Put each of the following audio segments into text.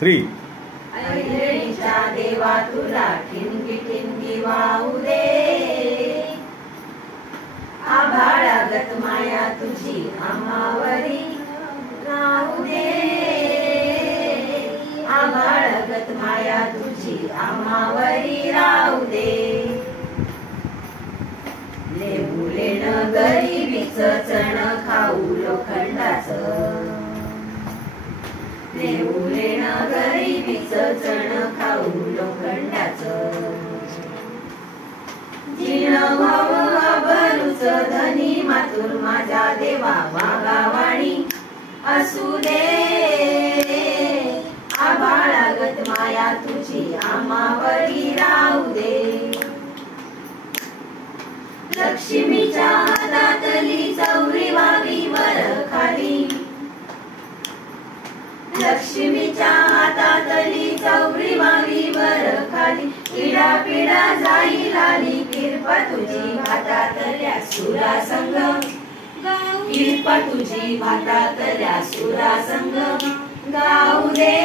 3 ऐरणीच्या देवा तुला ठिणगी ठिणगी वाहू दे, आभाळागत माया तुझी आम्हावरी राहू दे, आभाळागत माया तुझी आम्हावरी राहू दे. लेबुलेन गरिबीचं चण खाऊ लोखंडाचं, लेबुलेन गरिबीचं चण खाऊ लोखंडाचं. जिण व्हाव अबरूच धनी मातुर माझा देवा वाघावाणी असू दे, आभाळागत माया तुझी आम्हावरी राहू दे. लक्ष्मीच्या हातातली चौरी व्हावी वर खाली, लक्ष्मीच्या हातातली चौरी व्हावी वर खाली. पिढा पिढा जाईल आली किरपा तुझी भातातल्या सुरासंग, किरपा तुझी भातातल्या सुरासंग गाऊ दे,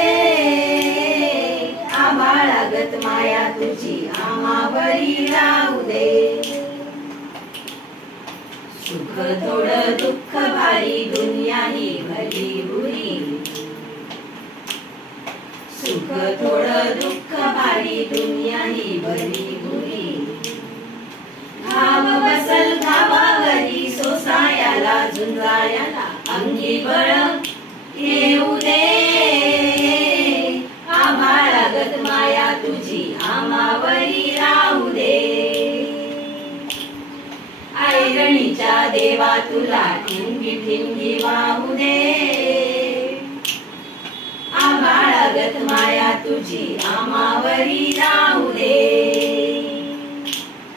आभाळागत माया तुझी आम्हावरी राहू दे. सुख थोडं दुःख भारी दुनिया ही भली बुरी, सुख थोडं दुःख भारी दुनिया ही भली बुरी. घाव बसल घावावरी सोसायाला झुंजायाला अंगी बळ येऊ दे, आभाळागत माया तुझी आम्हावरी राहू दे. ऐरणीच्या देवा तुला ठिणगी ठिणगी वाहू दे, आभाळागत माया तुझी आम्हावरी राहू दे.